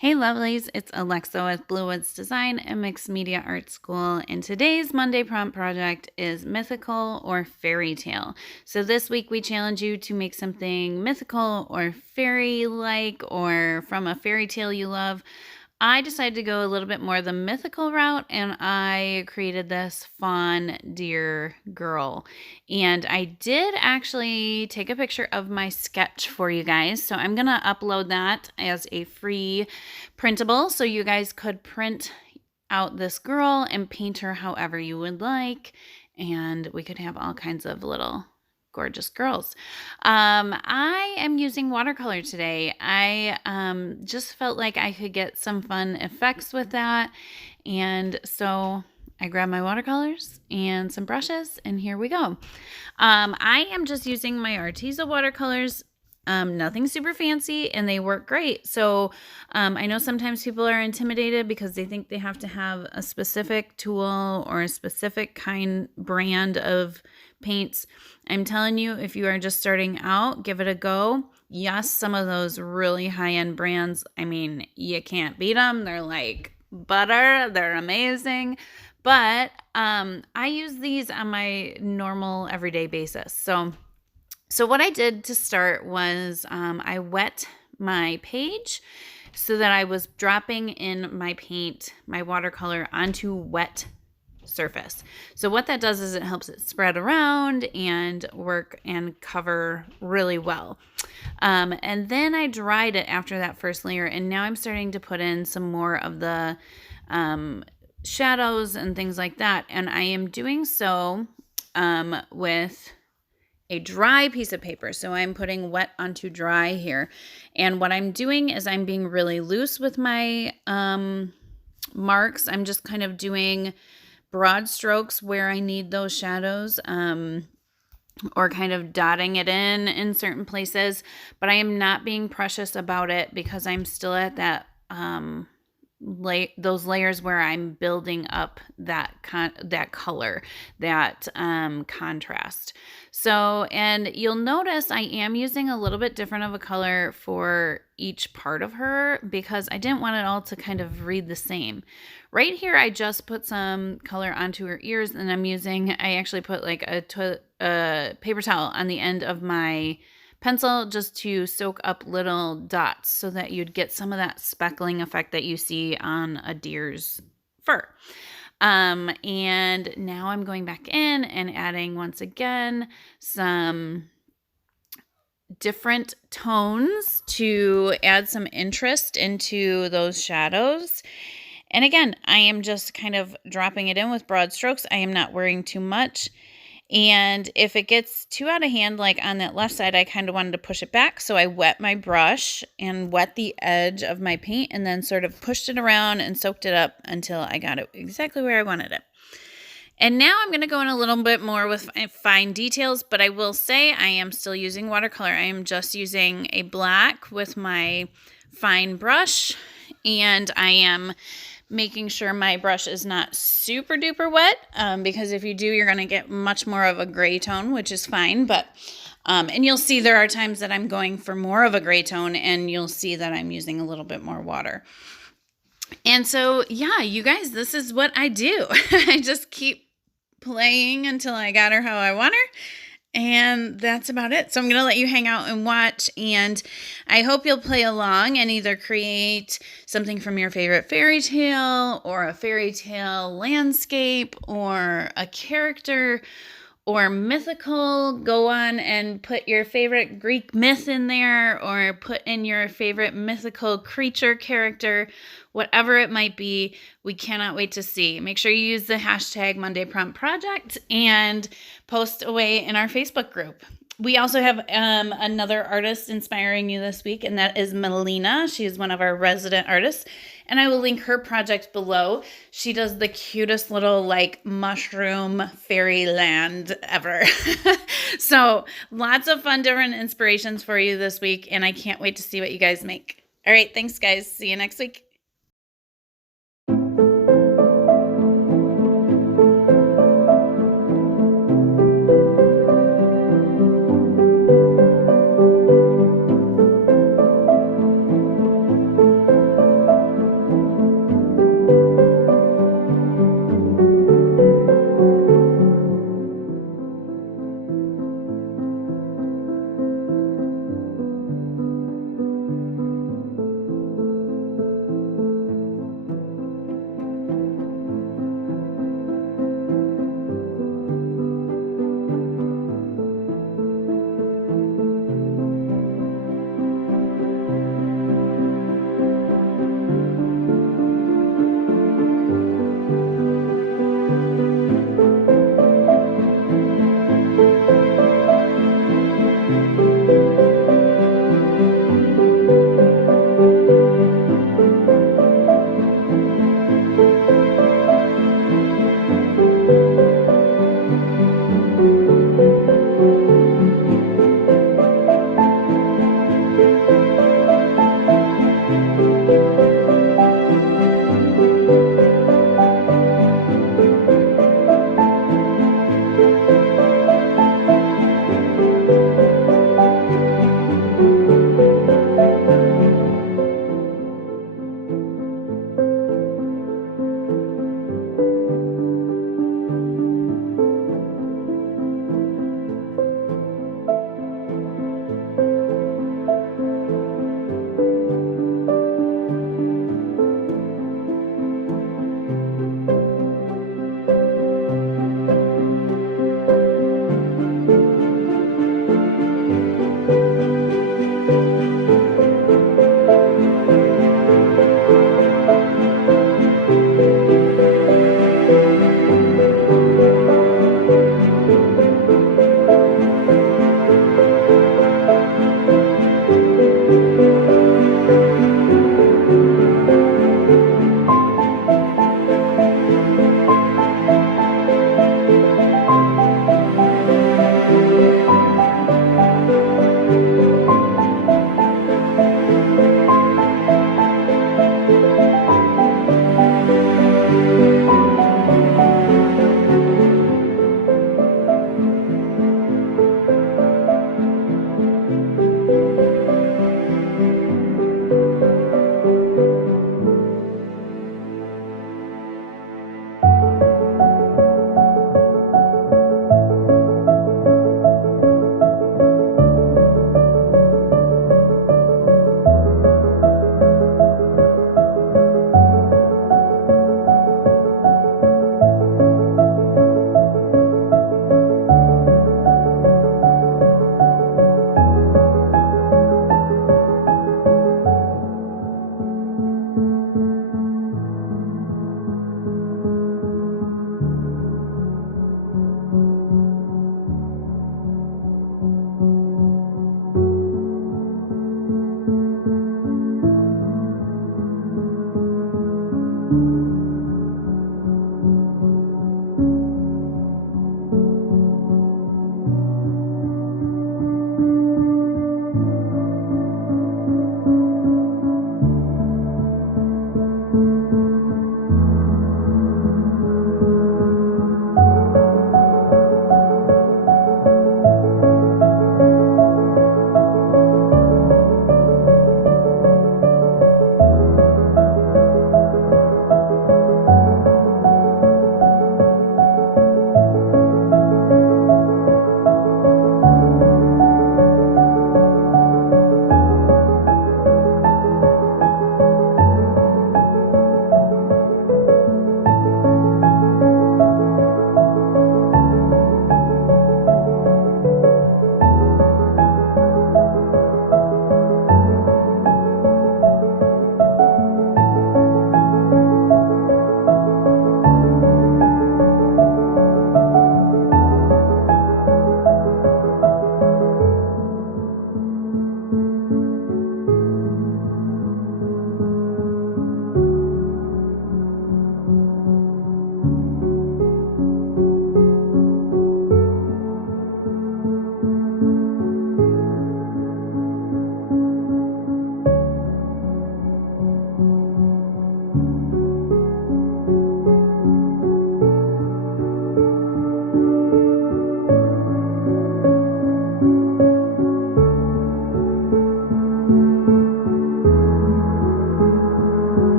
Hey lovelies, it's Alexa with Blue Woods Design and Mixed Media Art School, and today's Monday prompt project is mythical or fairy tale. So this week we challenge you to make something mythical or fairy-like or from a fairy tale you love. I decided to go a little bit more the mythical route, and I created this Fawn Fairy Girl. And I did actually take a picture of my sketch for you guys, so I'm going to upload that as a free printable, so you guys could print out this girl and paint her however you would like, and we could have all kinds of little gorgeous girls. I am using watercolor today. I just felt like I could get some fun effects with that, and so I grabbed my watercolors and some brushes, and here we go. I am just using my Arteza watercolors. Nothing super fancy, and they work great. So I know sometimes people are intimidated because they think they have to have a specific tool or a specific brand of paints. I'm telling you, if you are just starting out, give it a go. Yes, some of those really high-end brands, I mean, you can't beat them. They're like butter. They're amazing. But I use these on my normal everyday basis. So what I did to start was I wet my page so that I was dropping in my paint, my watercolor, onto wet surface. So what that does is it helps it spread around and work and cover really well. And then I dried it after that first layer, and now I'm starting to put in some more of the shadows and things like that. And I am doing so with a dry piece of paper. So I'm putting wet onto dry here. And what I'm doing is I'm being really loose with my marks. I'm just kind of doing broad strokes where I need those shadows, or kind of dotting it in certain places. But I am not being precious about it because I'm still at that those layers where I'm building up that color, that contrast. So, and you'll notice I am using a little bit different of a color for each part of her because I didn't want it all to kind of read the same. Right here, I just put some color onto her ears, and I actually put like a paper towel on the end of my pencil just to soak up little dots so that you'd get some of that speckling effect that you see on a deer's fur. And now I'm going back in and adding once again some different tones to add some interest into those shadows. And again, I am just kind of dropping it in with broad strokes. I am not worrying too much. And if it gets too out of hand, like on that left side, I kind of wanted to push it back. So I wet my brush and wet the edge of my paint and then sort of pushed it around and soaked it up until I got it exactly where I wanted it. And now I'm going to go in a little bit more with fine details, but I will say I am still using watercolor. I am just using a black with my fine brush, and I am making sure my brush is not super duper wet, because if you do, you're going to get much more of a gray tone, which is fine. But and you'll see there are times that I'm going for more of a gray tone, and you'll see that I'm using a little bit more water. And so, yeah, you guys, this is what I do. I just keep playing until I got her how I want her. And that's about it. So I'm going to let you hang out and watch, and I hope you'll play along and either create something from your favorite fairy tale or a fairy tale landscape or a character or mythical. Go on and put your favorite Greek myth in there, or put in your favorite mythical creature character, whatever it might be. We cannot wait to see. Make sure you use the hashtag Monday Prompt Project and post away in our Facebook group. We also have another artist inspiring you this week, and that is Melina. She is one of our resident artists, and I will link her project below. She does the cutest little like mushroom fairyland ever. So lots of fun different inspirations for you this week, and I can't wait to see what you guys make. All right, thanks guys. See you next week.